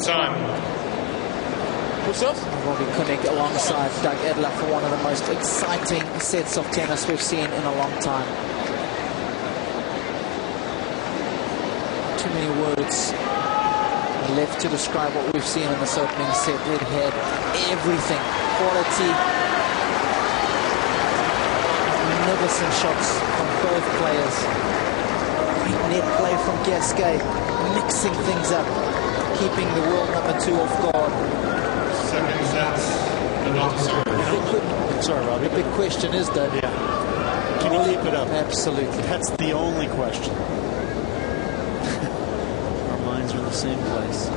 Time. Robbie Koenig alongside Doug Edler for one of the most exciting sets of tennis we've seen in a long time. Too many words left to describe what we've seen in this opening set. It had everything. Quality. Magnificent shots from both players. Great net play from Gasquet, mixing things up, keeping the world #2 off guard. Second set, Nadal to serve. Sorry, Robbie. The big question is, though, can he keep it up? Absolutely. That's the only question. Our minds are in the same place.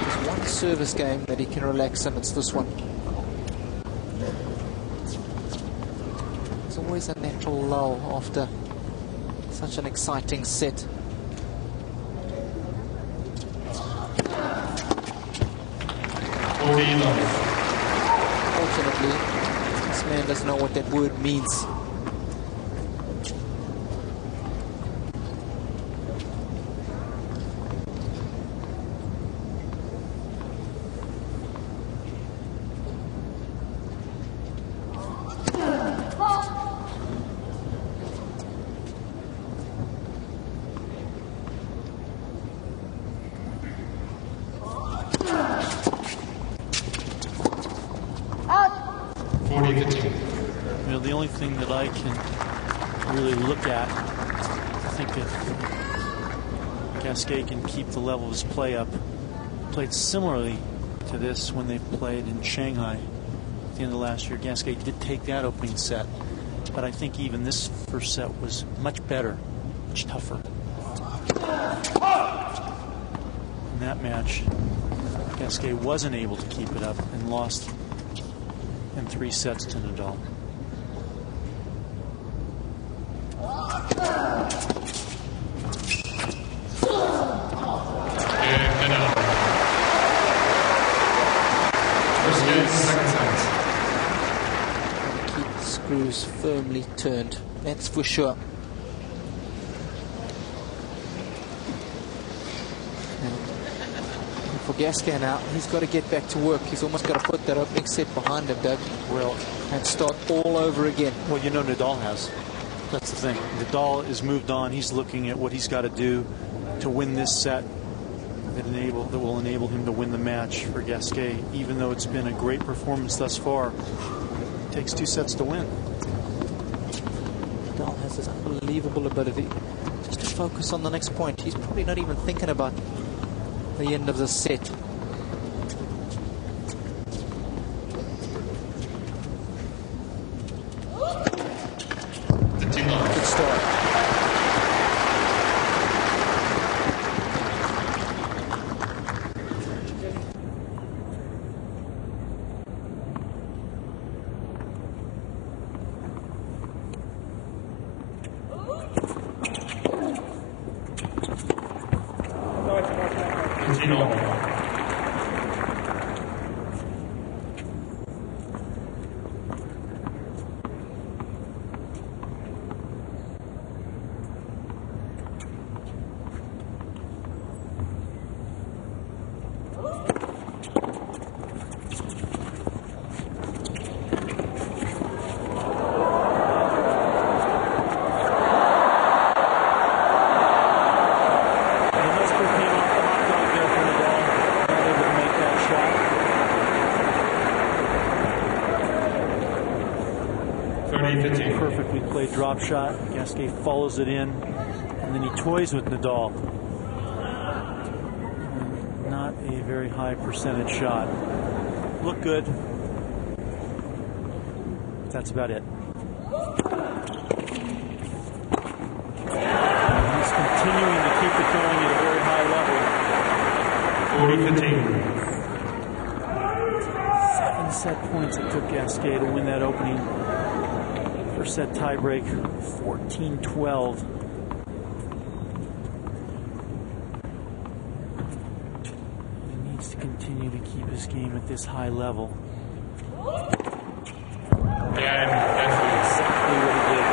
There's one service game that he can relax him, it's this one. There's always a natural lull after such an exciting set. Fortunately, this man doesn't know what that word means. You know, the only thing that I can really look at, I think if Gasquet can keep the level of his play up, played similarly to this when they played in Shanghai at the end of last year. Gasquet did take that opening set, but I think even this first set was much better, much tougher. In that match, Gasquet wasn't able to keep it up and lost in 3 sets to Nadal. Keep the screws firmly turned, that's for sure. For Gasquet now, he's got to get back to work. He's almost got to put that opening set behind him, Doug. Well, and start all over again. Well, you know, Nadal has. That's the thing. Nadal is moved on. He's looking at what he's got to do to win this set that will enable him to win the match for Gasquet. Even though it's been a great performance thus far, it takes 2 sets to win. Nadal has this unbelievable ability just to focus on the next point. He's probably not even thinking about the end of the set. Good start. Perfectly played drop shot. Gasquet follows it in, and then he toys with Nadal. And not very high percentage shot. Looked good. That's about it. And he's continuing to keep it going at a very high level. 7 set points it took Gasquet to win that opening first set tiebreak, 14-12. He needs to continue to keep his game at this high level. Exactly what he did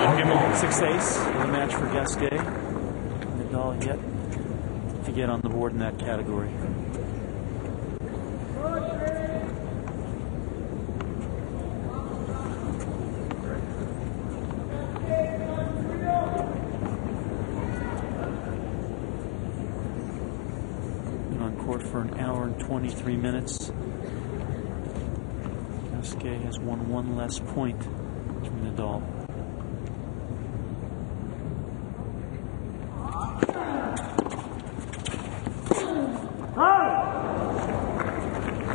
that morning. 6 ace in the match for Gasquet. Nadal yet to get on the board in that category. For an hour and 23 minutes. Gasquet has won 1 less point than Nadal.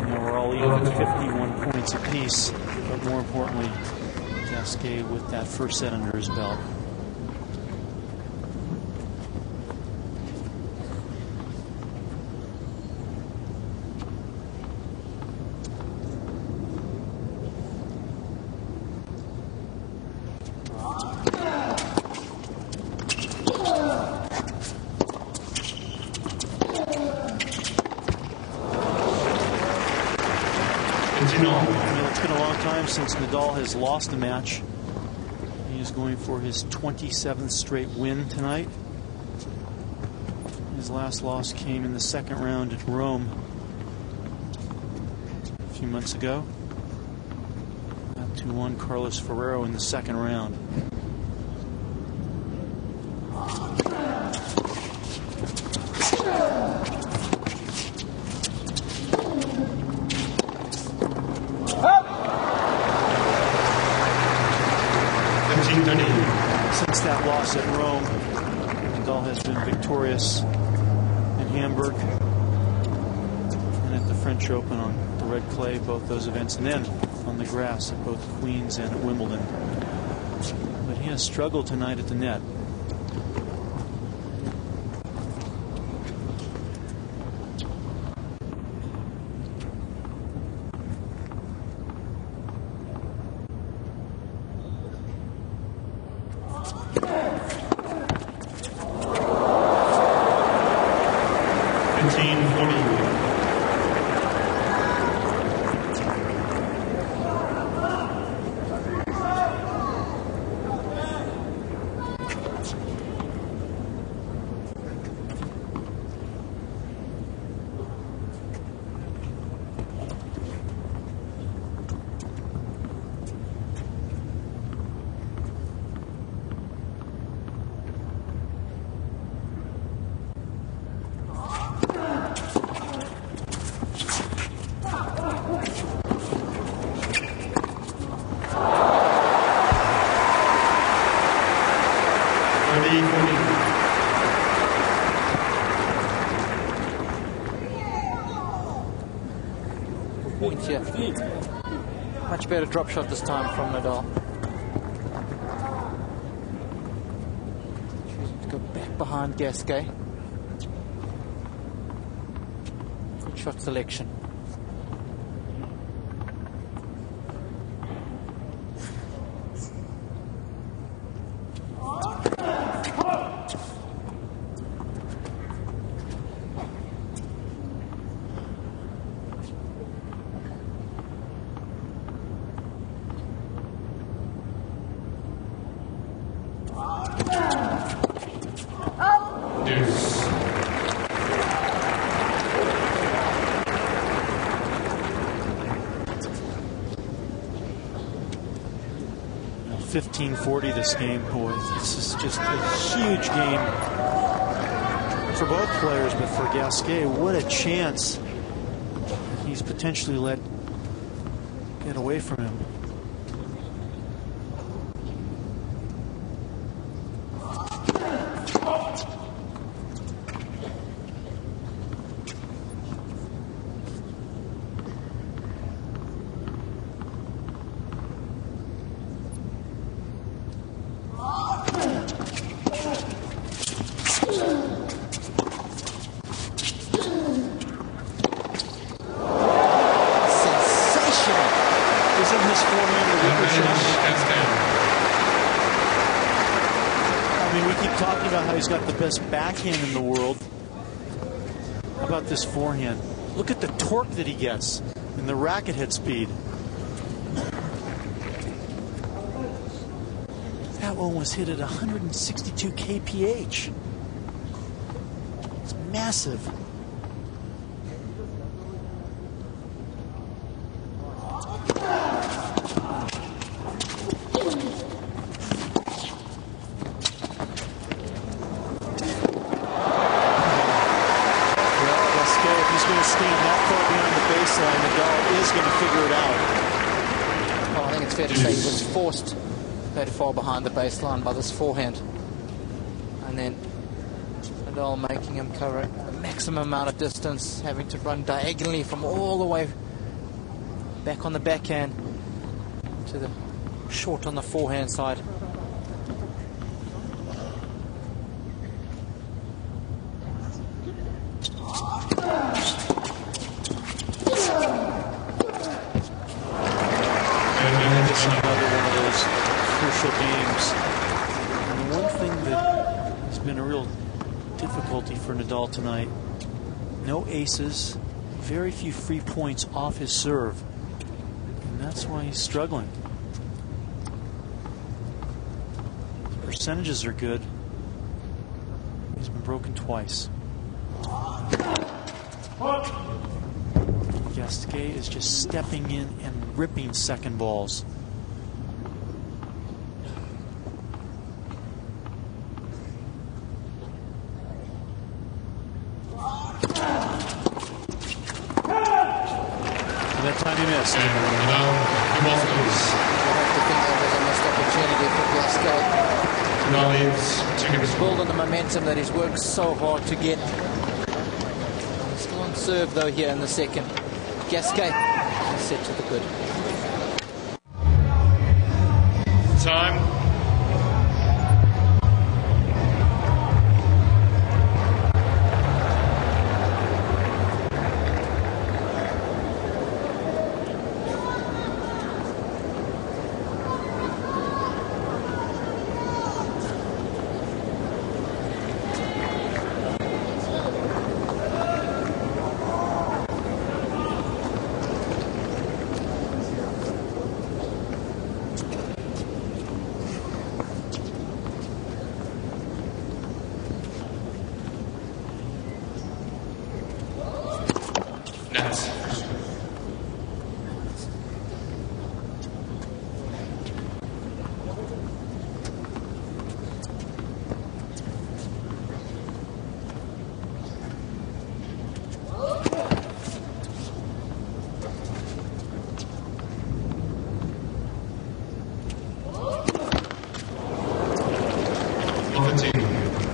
Now we're all even at 51 points apiece, but more importantly, Gasquet with that first set under his belt. It's been a long time since Nadal has lost a match. He is going for his 27th straight win tonight. His last loss came in the second round at Rome a few months ago. 2-1 Carlos Ferrero in the second round. Since that loss at Rome, Nadal has been victorious in Hamburg and at the French Open on the red clay, both those events, and then on the grass at both Queens and at Wimbledon. But he has struggled tonight at the net. Points here. Much better drop shot this time from Nadal. Choosing to go back behind Gasquet. Good shot selection. Deuce. 15-40 this game. Boy, this is just a huge game for both players, but for Gasquet, what a chance he's potentially let get away from him. talking about how he's got the best backhand in the world. How about this forehand? Look at the torque that he gets and the racket head speed. That one was hit at 162 kph. It's massive. Nadal is going to figure it out. Well, I think it's fair to say he was forced to go too far behind the baseline by this forehand. And then Nadal making him cover the maximum amount of distance, having to run diagonally from all the way back on the backhand to the short on the forehand side. For Nadal tonight, no aces, very few free points off his serve, and that's why he's struggling. His percentages are good. He's been broken twice. Gasquet is just stepping in and ripping second balls. Build on the momentum that he's worked so hard to get. Still on serve though here in the second. Gasquet is set to the good. Time.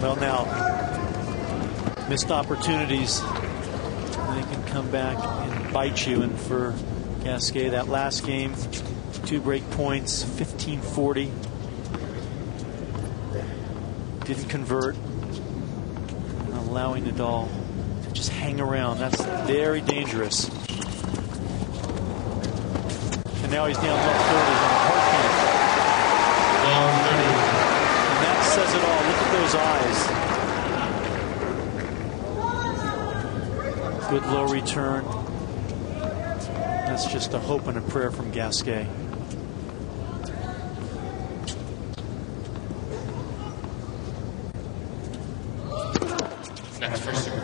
Well, now, missed opportunities, they can come back and bite you. And for Gasquet, that last game, 2 break points, 15-40. Didn't convert, allowing Nadal to just hang around. That's very dangerous. And now he's down 130 on a hard count. And that says it all. Look at those eyes. Good low return. That's just a hope and a prayer from Gasquet. Next first serve.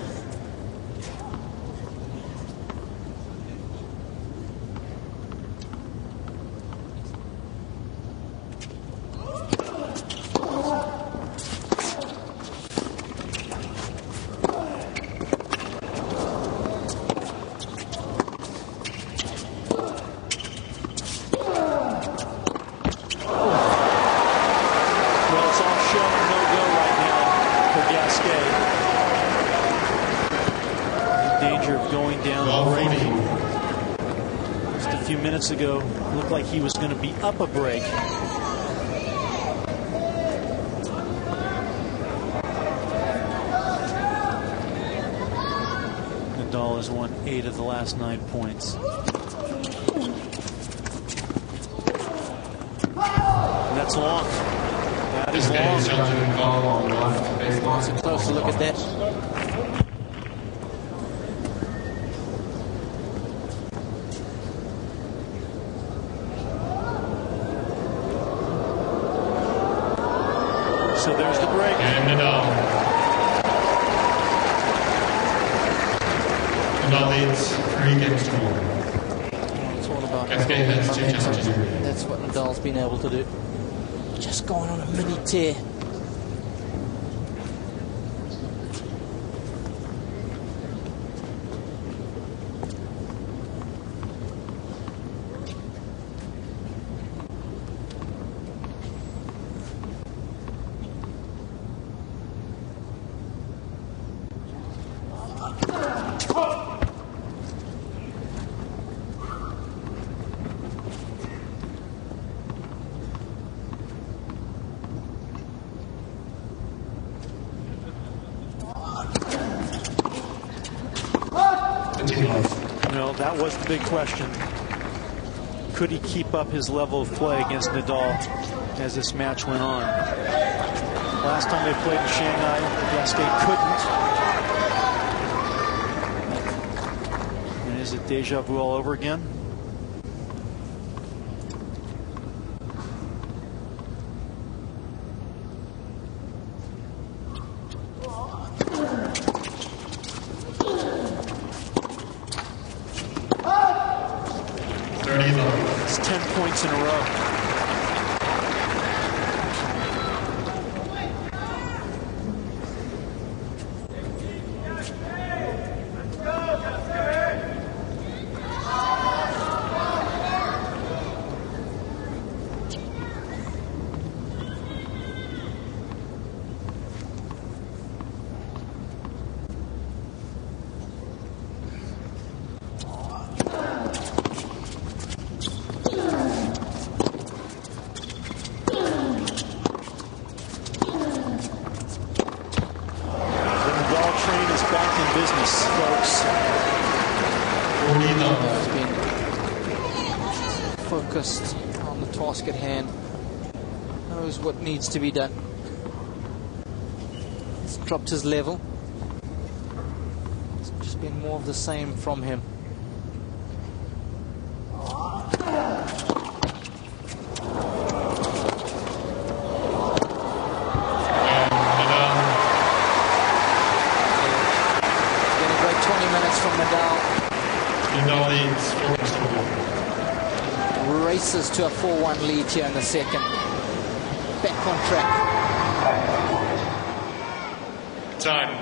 Ago looked like he was going to be up a break. Nadal has won 8 of the last 9 points. And that's long. that is long. Let's a closer look at that. So there's the break. And Nadal. Nadal leads 3 games to 1. It's all about Gasquet has 2 challenges. That's what Nadal's been able to do. Just going on a mini tear. That was the big question. Could he keep up his level of play against Nadal as this match went on? Last time they played in Shanghai, Gasquet couldn't. And is it deja vu all over again? It's 10 points in a row. Business, folks. He's been focused on the task at hand. Knows what needs to be done. He's dropped his level. It's just been more of the same from him. From Nadal. Nadal leads 4-1. Races to a 4-1 lead here in the second. Back on track. Time.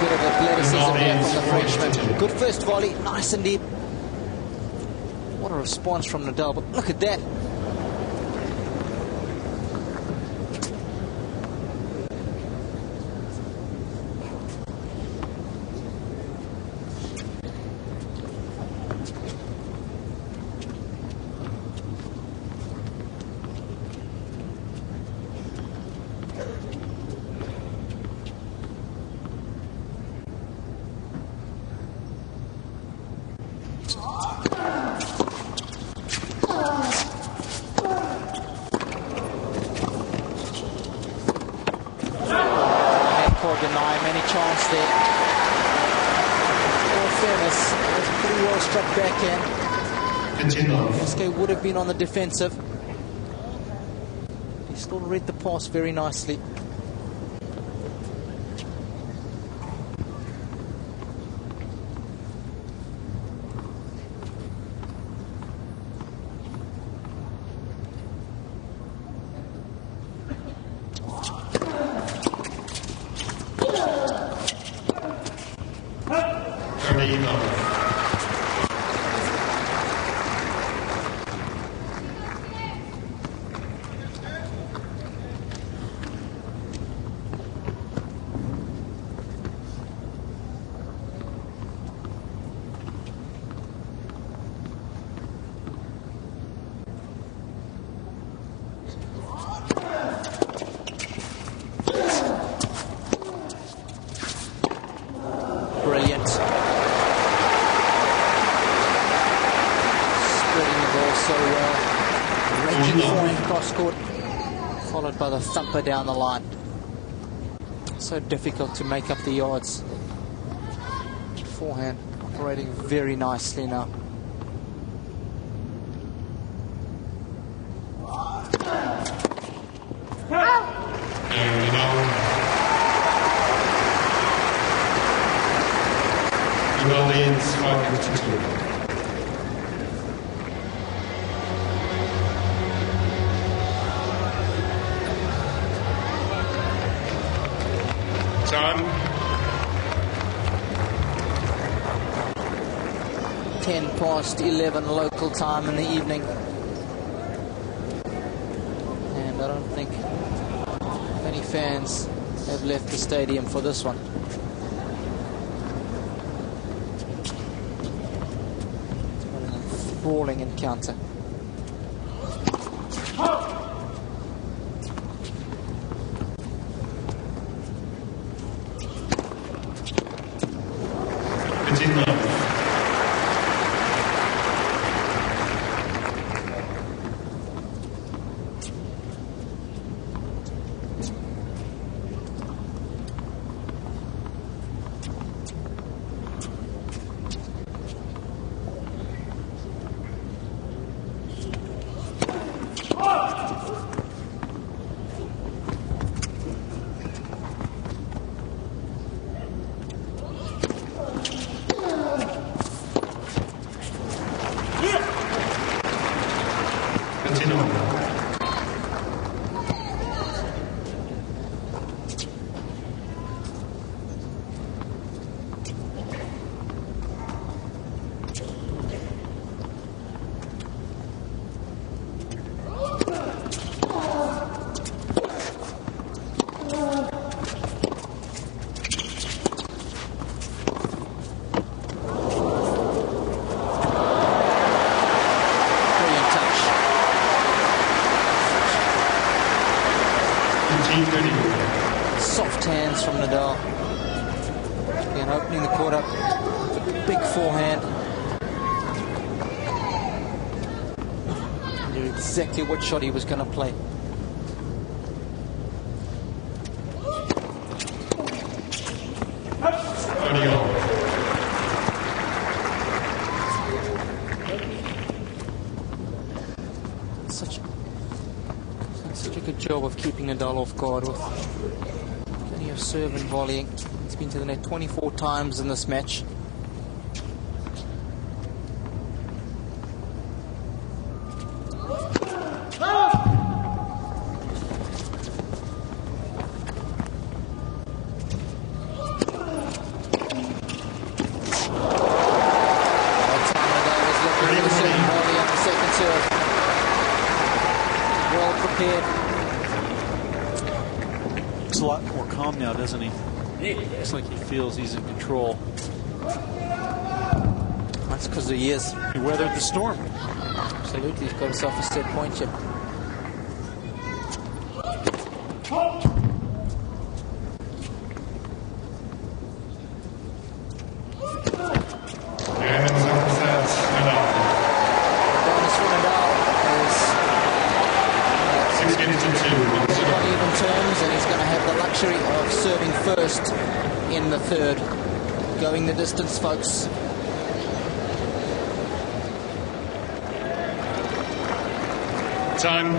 Bit of athleticism here from the Frenchman. Good first volley, nice and deep. What a response from Nadal, but look at that. Deny him any chance there. In all fairness, it was a pretty well struck backhand. Gasquet would have been on the defensive. He still read the pass very nicely. Brilliant. Spreading the ball so well. Raging forehand cross court, followed by the thumper down the line. So difficult to make up the yards. Forehand operating very nicely now. Time. 11 local time in the evening. And I don't think many fans have left the stadium for this one. What a brawling encounter. Soft hands from Nadal. Again, opening the court up. Big forehand. Knew exactly what shot he was going to play. Such a good job of keeping Nadal off guard with plenty of serve and volleying. He's been to the net 24 times in this match. prepared. Looks a lot more calm now, doesn't he? Looks like he feels he's in control. That's because he is. He weathered the storm. Absolutely, he's got himself a set point here. Bonus for Nadal is 6 games to 2. on even terms, and he's going to have the luxury of serving first in the third. Going the distance, folks. Time.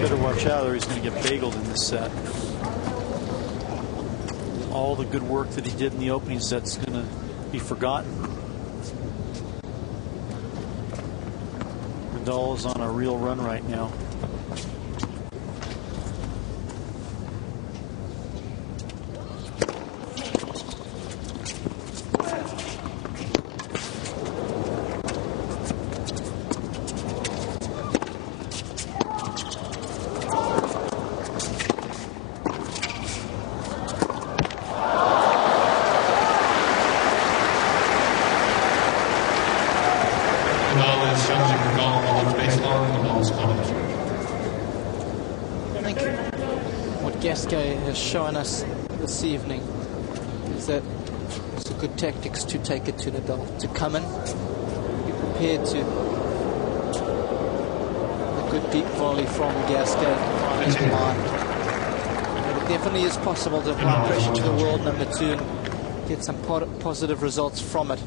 Better watch out or he's going to get bageled in this set. All the good work that he did in the opening set's going to be forgotten. Nadal is on a real run right now. Nadal is challenging for goal on the baseline. Nadal's coming. I think what Gasquet has shown us this evening is that it's a good tactics to take it to Nadal, to come in, be prepared to a good deep volley from Gasquet on his line. But it definitely is possible to apply pressure to the world number 2 and get some positive results from it.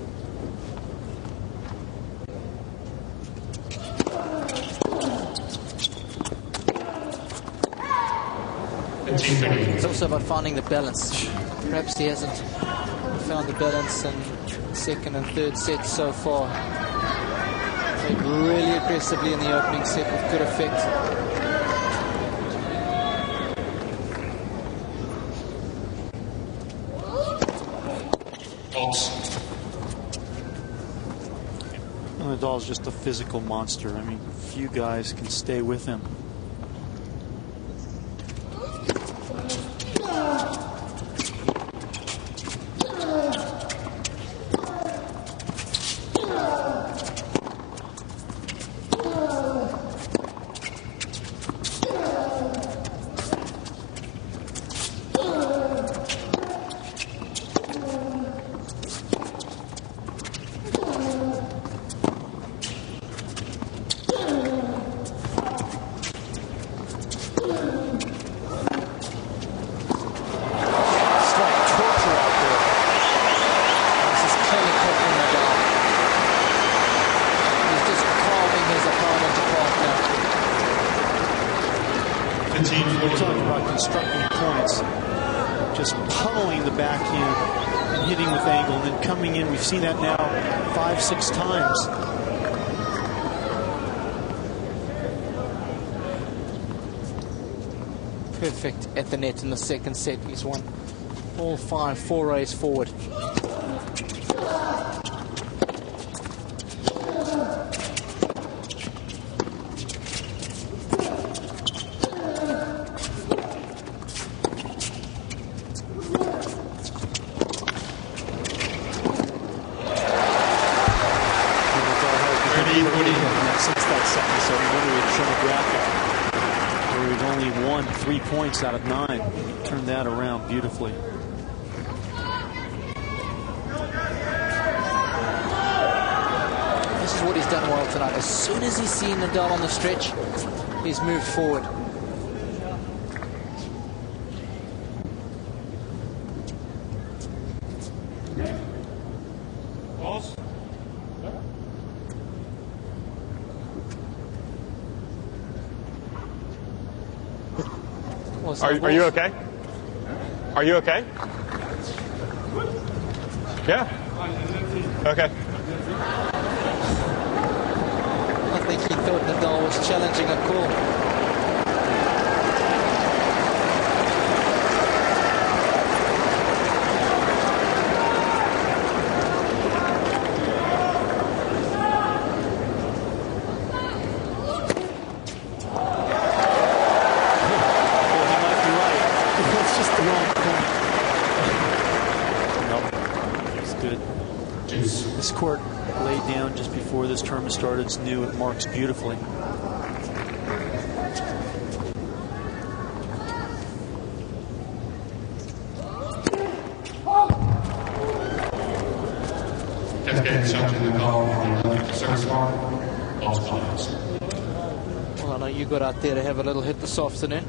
It's also about finding the balance. Perhaps he hasn't found the balance in second and third sets so far. Played really aggressively in the opening set with good effect. Nadal's just a physical monster. I mean, few guys can stay with him. We're talking about constructing points, just pummeling the backhand and hitting with angle, and then coming in. We've seen that now 5-6 times. Perfect at the net in the second set. He's won all 5 forays forward. Since that second set, remember we'd shown a graphic where we'd only won 3 points out of 9. He turned that around beautifully. This is what he's done well tonight. As soon as he's seen Nadal on the stretch, he's moved forward. Are you okay? Are you okay? Yeah. Okay. I think he thought Nadal was challenging a call. This court laid down just before this tournament started. It's new. It marks beautifully. Well, I know you got out there to have a little hit this afternoon.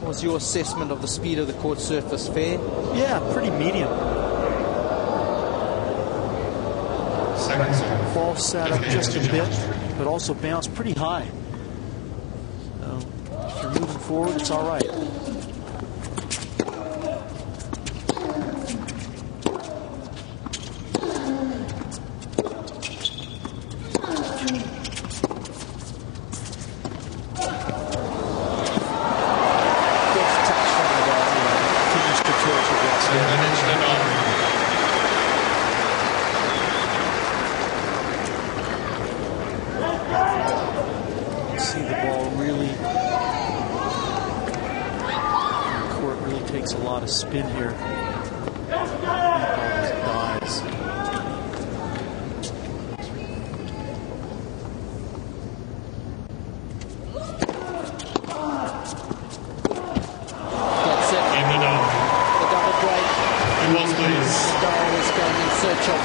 What was your assessment of the speed of the court surface? Fair? Yeah, pretty medium. Ball sat up just a bit, but also bounced pretty high. So if you're moving forward, it's all right. Spin here. Dies. That's it. In Nadal. The double break. It was, please. Nadal is going in search of.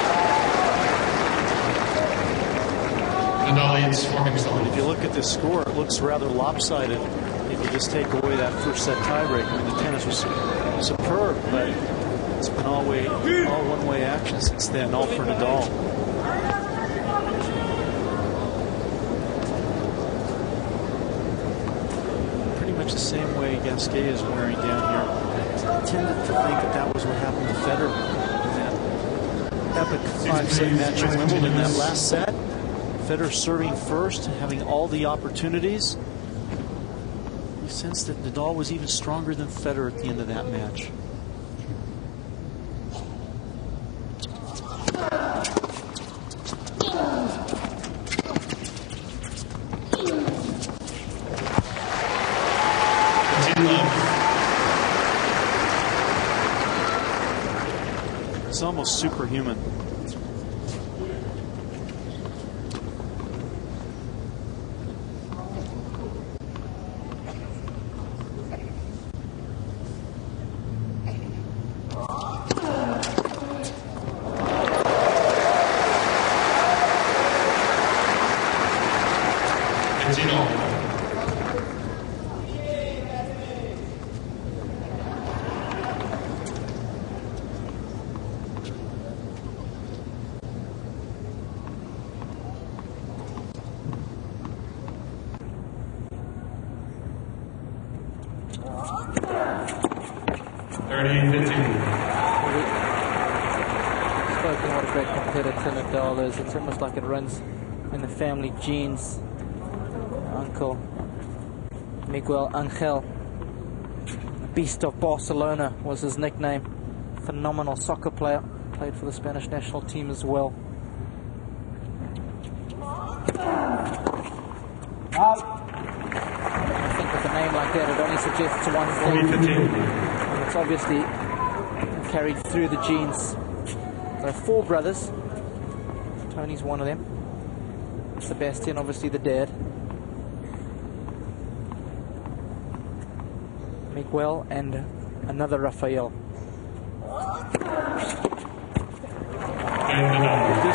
Nadal leads for himself. If you look at this score, it looks rather lopsided. If you just take away that first set tiebreak, I mean, the tennis was superb, but it's been all one-way action since then, all for Nadal. Pretty much the same way Gasquet is wearing down here. I tended to think that was what happened to Federer in that epic 5-set match at Wimbledon. That last set, Federer serving first, having all the opportunities. You sense that Nadal was even stronger than Federer at the end of that match. It's almost superhuman. What a great competitor Nadal is. It's almost like it runs in the family genes. Uncle Miguel Angel, Beast of Barcelona was his nickname. Phenomenal soccer player. Played for the Spanish national team as well. I think with a name like that, it only suggests one thing. And it's obviously carried through the genes. There are 4 brothers. Tony's one of them. Sebastian, obviously the dad. Miguel and another Rafael. This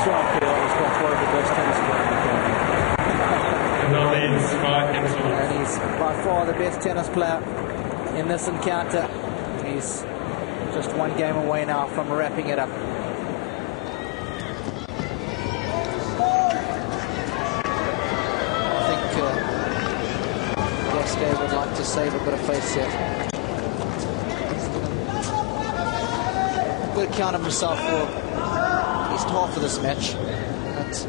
Rafael is by far the best tennis player. And he's by far the best tennis player in this encounter. He's just one game away now from wrapping it up. Gasquet would like to save a bit of face here. Would count himself for at least half of this match. But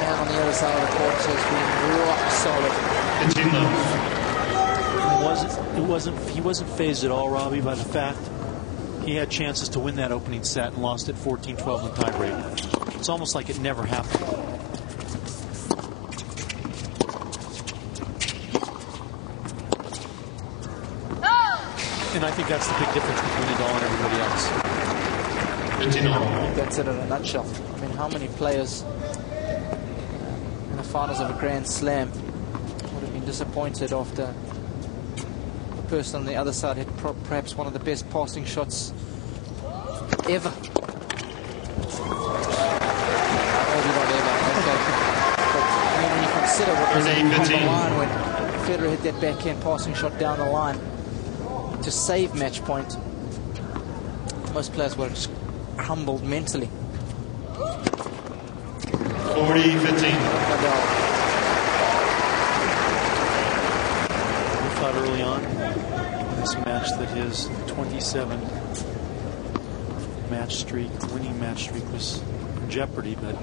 man on the other side of the court has been rock solid. He wasn't phased at all, Robbie, by the fact he had chances to win that opening set and lost it 14-12 in the tiebreak. It's almost like it never happened. And I think that's the big difference between Nadal and everybody else. I think that's it in a nutshell. I mean, how many players in the finals of a Grand Slam would have been disappointed after the person on the other side had perhaps one of the best passing shots ever? Maybe not ever, okay. But I mean, when you consider what was on the line when Federer hit that backhand passing shot down the line to save match point, most players would have just crumbled mentally. 40-15. We thought early on in this match that his 27 match streak, winning match streak, was in jeopardy, but I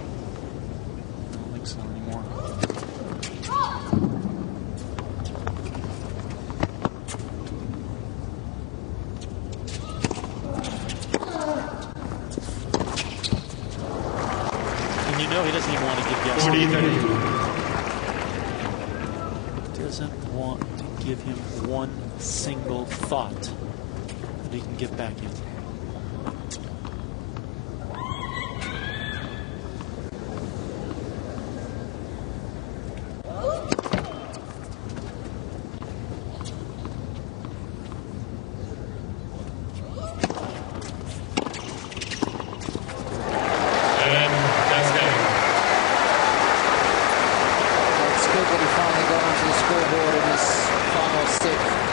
don't think so anymore. And you know he doesn't even want to give Gasquet. Doesn't want to give him one single thought that he can get back in.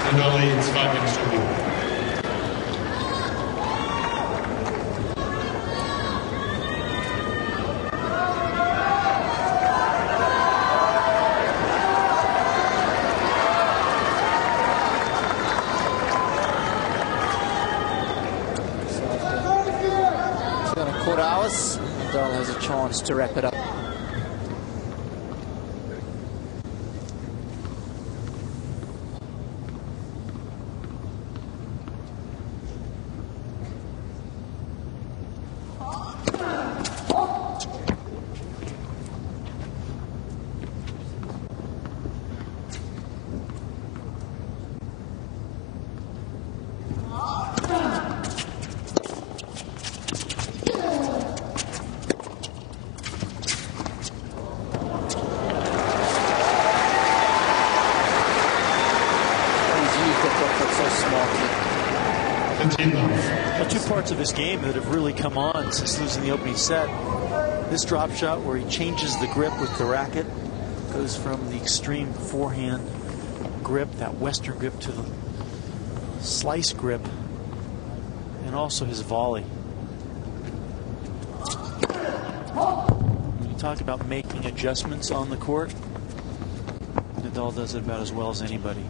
Nadal leads 5 games to 1. So after 2.25 hours, Nadal has a chance to wrap it up. Well, two parts of his game that have really come on since losing the opening set. This drop shot where he changes the grip with the racket, goes from the extreme forehand grip, that western grip, to the slice grip, and also his volley. When you talk about making adjustments on the court, Nadal does it about as well as anybody.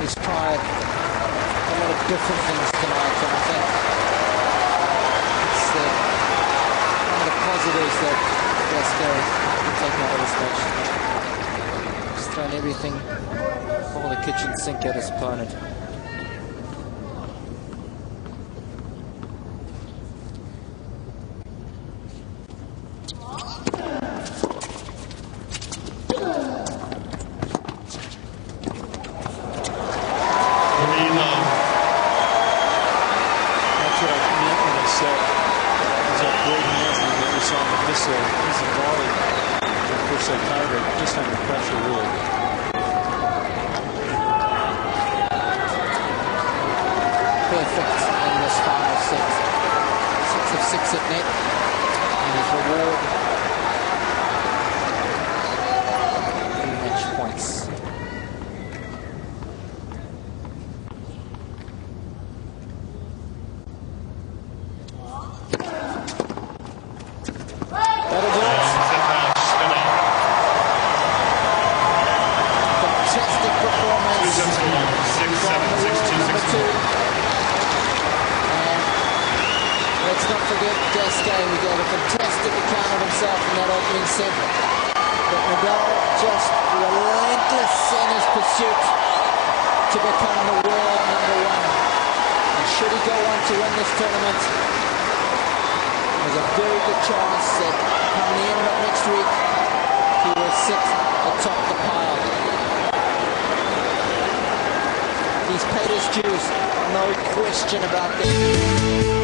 He's tried a lot of different things tonight, and I think it's one of the positives that Gasquet can take out of this match. He's thrown everything from the kitchen sink at his opponent. said that Nadal just relentless in his pursuit to become the world #1. And should he go on to win this tournament, there's a very good chance that come the end of next week, he will sit atop the pile. He's paid his dues, no question about that.